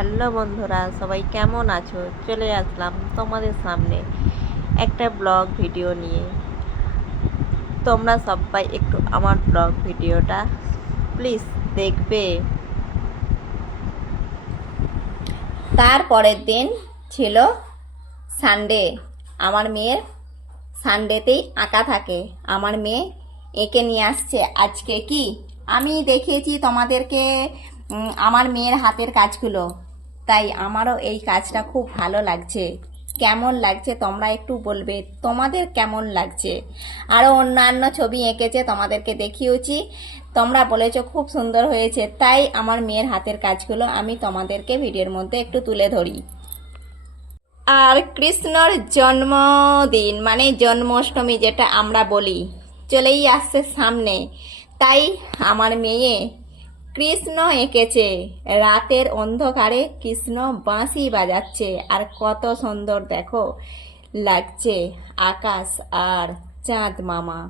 Hello বন্ধুরা, সবাই কেমন আছো? চলে আসলাম তোমাদের সামনে একটা ব্লগ ভিডিও নিয়ে। তোমরা সবাই একটু আমার ব্লগ ভিডিওটা প্লিজ দেখবে। তার পরের দিন ছিল সানডে। আমার মেয়ের সানডেতেই আঁকা থাকে। আমার মেয়ে এঁকে নিয়ে আসছে। আজকে কি আমি দেখিয়েছি তোমাদেরকে আমার মেয়ের হাতের কাজগুলো, তাই আমারও এই কাজটা খুব ভালো লাগছে। কেমন লাগছে তোমরা একটু বলবে, তোমাদের কেমন লাগছে? আরও অন্যান্য ছবি এঁকেছে, তোমাদেরকে দেখিয়েছি, তোমরা বলেছো খুব সুন্দর হয়েছে, তাই আমার মেয়ের হাতের কাজগুলো আমি তোমাদেরকে ভিডিওর মধ্যে একটু তুলে ধরি। আর কৃষ্ণর জন্মদিন মানে জন্মাষ্টমী যেটা আমরা বলি চলেই আসছে সামনে, তাই আমার মেয়ে কৃষ্ণ এঁকেছে। রাতের অন্ধকারে কৃষ্ণ বাঁশি বাজাচ্ছে, আর কত সুন্দর দেখো লাগছে আকাশ আর চাঁদ মামা।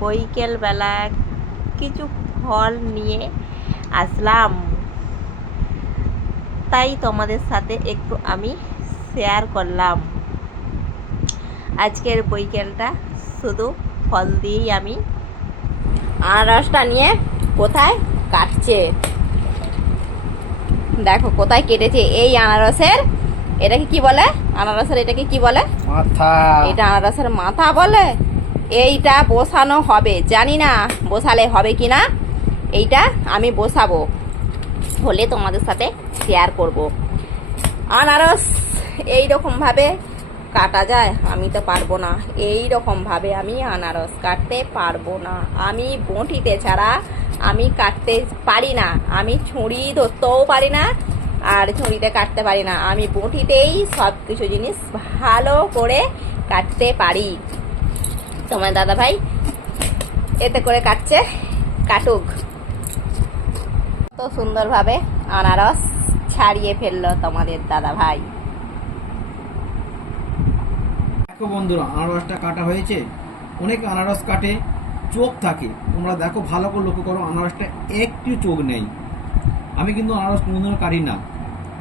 বৈকেলবেলা কিছু ফল নিয়ে আসলাম, তাই তোমাদের সাথে একটু আমি শেয়ার করলাম। আজকের বৈকেলটা শুধু ফল দিয়েই আমি আনারসটা নিয়ে কোথায় কাটছে, দেখো কোথায় কেটেছে। এই আনারসের এটাকে কি বলে? আনারসের এটাকে কি বলে? মাথা। এটা আনারসের মাথা বলে। এইটা বসানো হবে, জানি না বসালে হবে কি না। এইটা আমি বসাবো, হলে তোমাদের সাথে শেয়ার করব। আনারস এই রকম ভাবে কাটা যায়? আমি তো পারবো না। এই রকম ভাবে আমি আনারস কাটতে পারবো না। আমি বঁটিতে ছাড়া আমি কাটতে পারি না। আমি ছুরি ধরতেও পারি না, আর ছুরিতে কাটতে পারি না। আমি বঁটিতেই সব কিছু জিনিস ভালো করে কাটতে পারি। তোমার দাদা ভাই এতে করে কাটছে, কাটুক। কত সুন্দরভাবে আনারস ছাড়িয়ে ফেললো তোমাদের দাদা ভাই। দেখো বন্ধুরা, আনারসটা কাটা হয়েছে। অনেকে আনারস কাটে চোখ থাকে, তোমরা দেখো ভালো করে লক্ষ্য করো, আনারসটা একটু চোখ নেই। আমি কিন্তু আনারস কোনোদিনও কাটি না।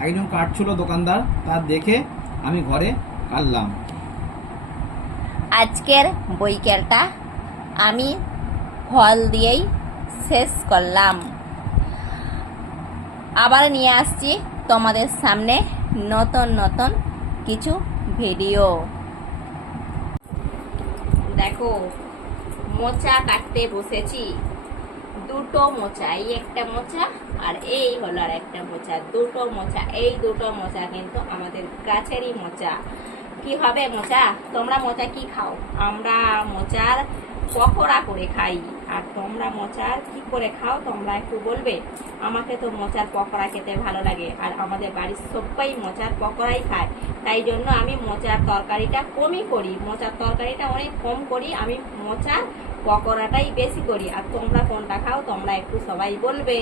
একজন কাটছিল দোকানদার, তার দেখে আমি ঘরে কাটলাম। আজকের বৈকেলটা আমি ফল দিয়েই শেষ করলাম। আবার নিয়ে আসছি তোমাদের সামনে নতুন নতুন কিছু ভিডিও। দেখো মোচা কাটতে বসেছি। দুটো মোচা, এই একটা মোচা আর এই হলো আর একটা মোচা। দুটো মোচা, এই দুটো মোচা কিন্তু আমাদের গাছেরই মোচা। কি হবে মোচা? তোমরা মোচা কি খাও? আমরা মোচার পকোড়া করে খাই। আর তোমরা মোচার কি করে খাও তোমরা একটু বলবে? আমাকে তো মোচার পকোড়া খেতে ভালো লাগে, আর আমাদের বাড়ির সবাই মোচার পকোড়াই খায়। তাই জন্য আমি মোচার তরকারিটা কমই করি, মোচার তরকারিটা অনেক কম করি। আমি মোচার পকোড়াটাই বেশি করি। আর তোমরা কোনটা খাও তোমরা একটু সবাই বলবে।